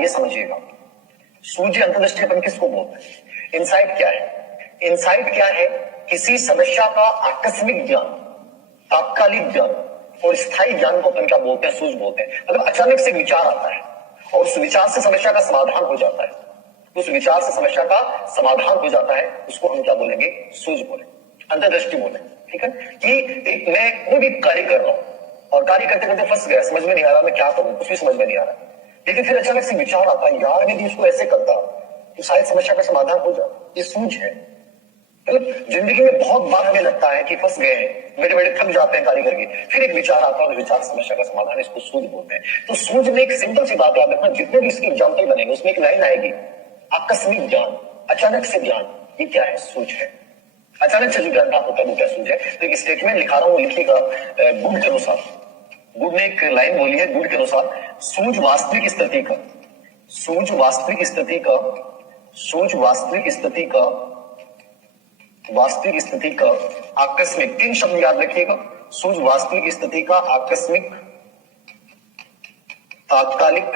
ये समझिएगा। सूझ अंतर्दृष्टि अपन किसको बोलते हैं? इंसाइट क्या है? इंसाइट क्या है? किसी समस्या का आकस्मिक ज्ञान, तात्कालिक ज्ञान और स्थायी ज्ञान को अपन क्या बोलते हैं? सूझ बोलते हैं। मतलब अचानक से विचार आता है और उस विचार से समस्या का समाधान हो जाता है, उस विचार से समस्या का समाधान हो जाता है, उसको हम क्या बोलेंगे? सूझ बोले, अंतर्दृष्टि बोले। ठीक है कि मैं कोई भी कार्य कर रहा हूं और कार्य करते करते फंस गया, समझ में नहीं आ रहा मैं क्या करूं, कुछ भी समझ में नहीं आ रहा, लेकिन फिर अचानक से विचार आता है, यार यदि इसको ऐसे करता तो शायद समस्या का समाधान हो जाए। ये सूझ है। मतलब जिंदगी में बहुत बार हमें लगता है कि फंस गए हैं, बड़े बड़े थक जाते हैं कार्य करके, फिर एक विचार आता है और विचार समस्या का समाधान, इसको सूझ बोलते हैं। तो सूझ में एक सिंपल सी बात याद रखना, जितने भी इसके एग्जाम्पल बनेंगे उसमें एक लाइन आएगी, आकस्मिक ज्ञान, अचानक से ज्ञान, ये क्या है? सूझ है। अचानक से जो ज्ञान प्राप्त होता है वो क्या? सूझ है। तो एक स्टेटमेंट लिखा रहा हूं, लिखिएगा। गुड के अनुसार, गुड ने एक लाइन बोली है, गुड के अनुसार सूझ वास्तविक स्थिति का, सूझ वास्तविक स्थिति का, सूझ वास्तविक स्थिति का, वास्तविक स्थिति का आकस्मिक, 3 शब्द याद रखिएगा। सूझ वास्तविक स्थिति का आकस्मिक, तात्कालिक,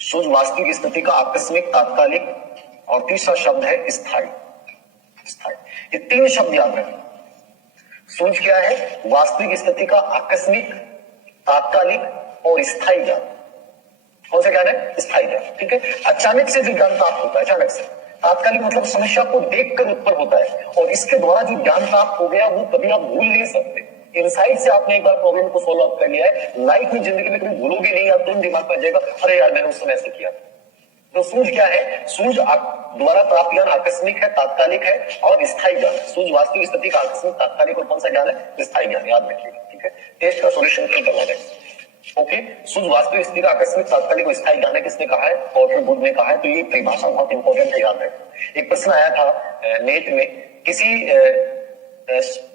सूझ वास्तविक स्थिति का आकस्मिक, तात्कालिक, और तीसरा शब्द है स्थायी। स्थायी, ये 3 शब्द याद रखें। सूझ क्या है? वास्तविक स्थिति का आकस्मिक, तात्कालिक और स्थायी ज्ञान। कौन सा ज्ञान है? स्थायी ज्ञान। ठीक है। अचानक से जो ज्ञान प्राप्त होता है, अचानक से, तात्कालिक मतलब समस्या को देखकर उत्पन्न होता है, और इसके द्वारा जो ज्ञान प्राप्त हो गया वो कभी आप भूल नहीं सकते। इनसाइट से आपने एक बार प्रॉब्लम को सोल्व अप कर लिया है, लाइफ में, जिंदगी में कभी भूलोगे नहीं, आप तुरंत दिमाग पर जाएगा, अरे यार मैंने उस समय ऐसे किया। तो सूझ क्या है? सूझ द्वारा प्राप्त ज्ञान आकस्मिक है, तात्कालिक है और स्थायी ज्ञान। सूझ वास्तविक स्थिति का आकस्मिक, तात्कालिक और कौन सा ज्ञान है? स्थायी ज्ञान। याद रखिएगा। ठीक है। टेस्ट का सॉल्यूशन कल करवा देंगे। ओके। सूझ वास्तविक स्थिति का आकस्मिक, तात्कालिक और स्थायी ज्ञान है, किसने कहा है? और फिर बुद्ध ने कहा है। तो ये परिभाषा बहुत इंपॉर्टेंट है, याद रखें। एक प्रश्न आया था नेट में, किसी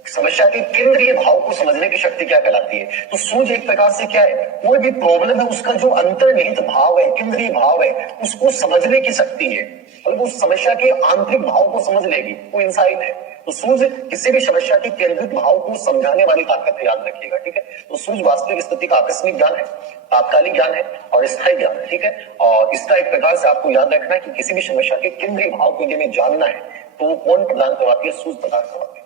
समस्या के केंद्रीय भाव को समझने की शक्ति क्या कहलाती है? तो सूझ एक प्रकार से क्या है? कोई भी प्रॉब्लम है उसका जो अंतर्निहित भाव है, केंद्रीय भाव है, उसको समझने की शक्ति है, और उस समस्या के आंतरिक भाव को समझ लेगी, वो इंसाइट है। तो सूझ किसी भी समस्या के केंद्रित भाव को समझाने वाली ताकत है, याद रखिएगा। ठीक है। तो सूझ वास्तविक स्थिति का आकस्मिक ज्ञान है, तात्कालिक ज्ञान है और स्थायी ज्ञान है। ठीक है। और इसका एक प्रकार से आपको याद रखना है कि किसी भी समस्या के केंद्रीय भाव को यदि जानना है तो वो कौन प्रदान करवाती है? सूझ प्रदान करवाती है।